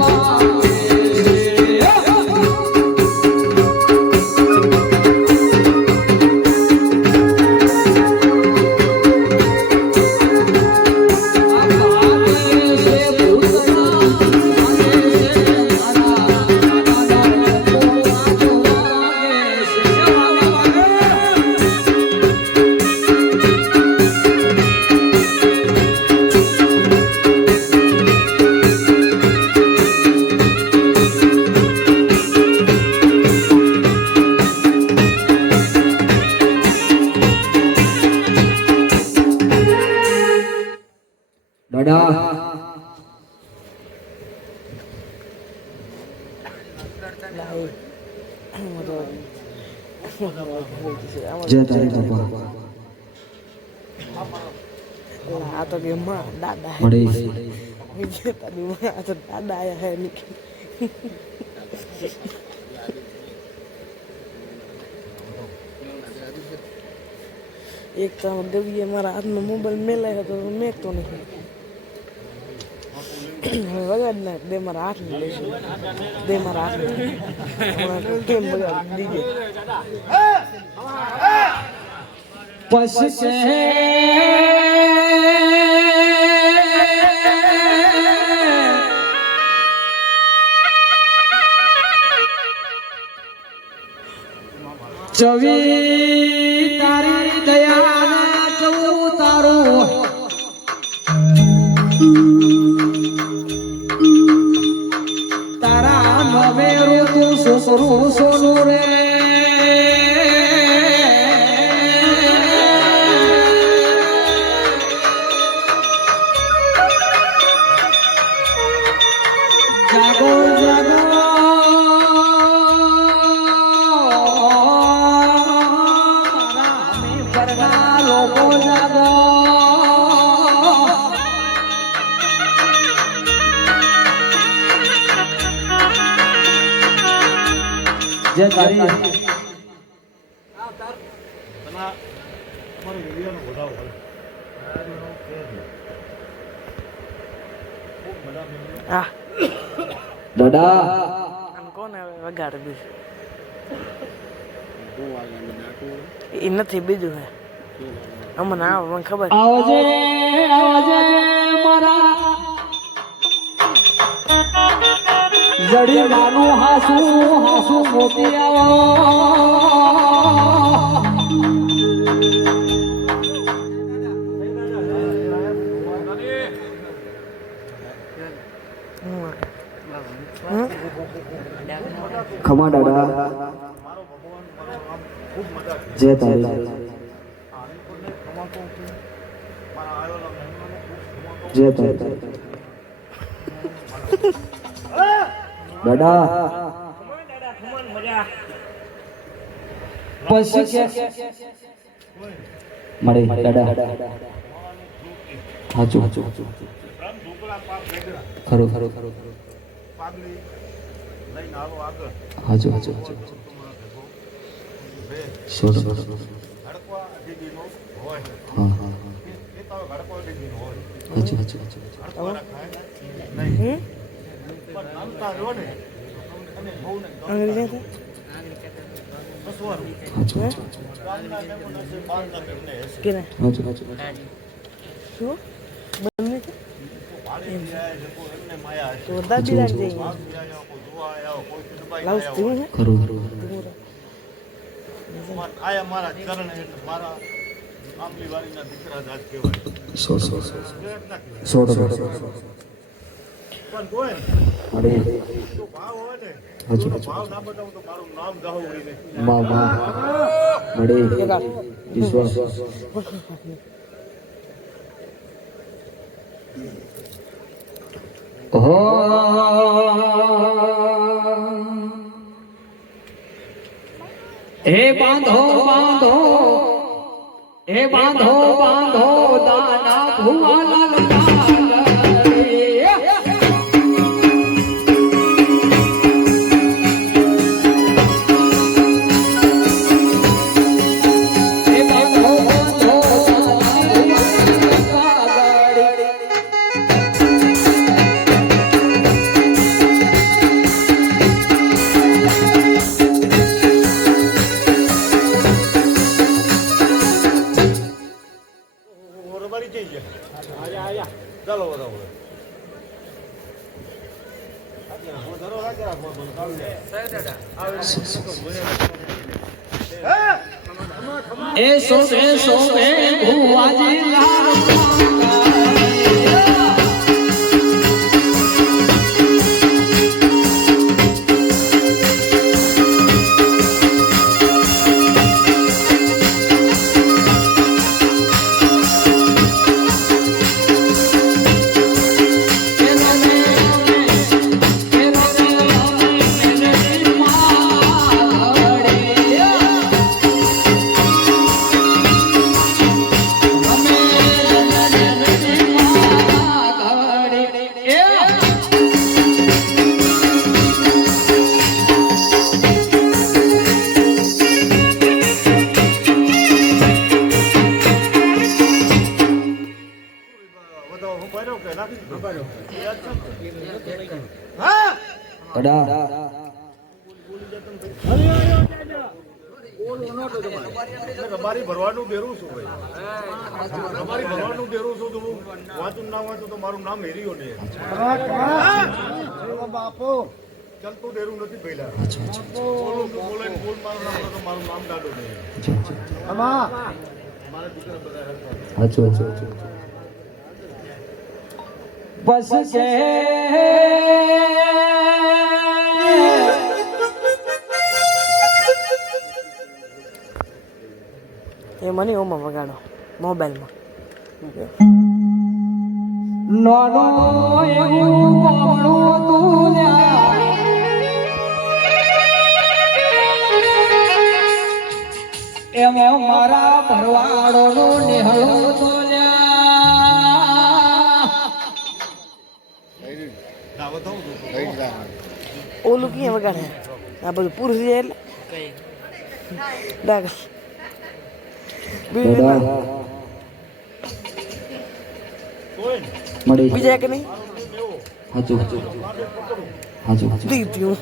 啊 દાદા આયા હે નિકી એક તો ગવીએ મારા હાથમાં મોબાઈલ મેલાય હતો મેં તો નહીં. હવે વગાડ નાખ દે મારા હાથમાં લઈશું દે મારા હાથમાં કેમ વગાડ દીજે પસશે ચવી સુસરું સોનું રે. જે તારી દાદા. આમ કોને હવે વગાડ બીજું એ નથી બીજું હે. અમને આવો મને ખબર. આવજે આવજે. જડી માનું હાસુ હાસુ મોતી આવો. ખમા દાદા. જય તારી. જય તારી. દાદા પછી કે મળે દાદા હાચું હાચું. ખરું ખરું ખરું હાચું હાચું હાચું. સોડ. હા હા હાચું હાચું હાચું આયા મારા ચરણ એટલે મારા આંબલી વાળીના દીકરા જ કહેવાય સોડ સોડ સોડ સોડ પણ હે બાંધો બાંધો. હે બાંધો બાંધો દાના ભુવાલાલ રબારી જઈ ગયા. ચાલો રાખો એ સોવે સોવે ભુવાજી લાલ. રબારી ભરવાનું બેરું છું ભાઈ. ભરવાનું બેરું છું તો હું ના વાંચું તો મારું નામ હેરીઓ નહીં. બાપો. નથી પહેલા બોલું મારું નામ તો મારું નામ દાડો નહીં. બસ કે એ મને ઓમાં વગાડો મોબાઈલમાં. નાનો એવું તું એમ એમાં મારા ભરવાડોનું નિહળો તો લ્યા. ઓલું ક્યાં વગાડે આ બધું પૂરું થઈ જાય એટલે ડાગર બીજું ના. કોઈ ને. મળી બીજા કે નહીં હાચું હાચું હાચું દીધું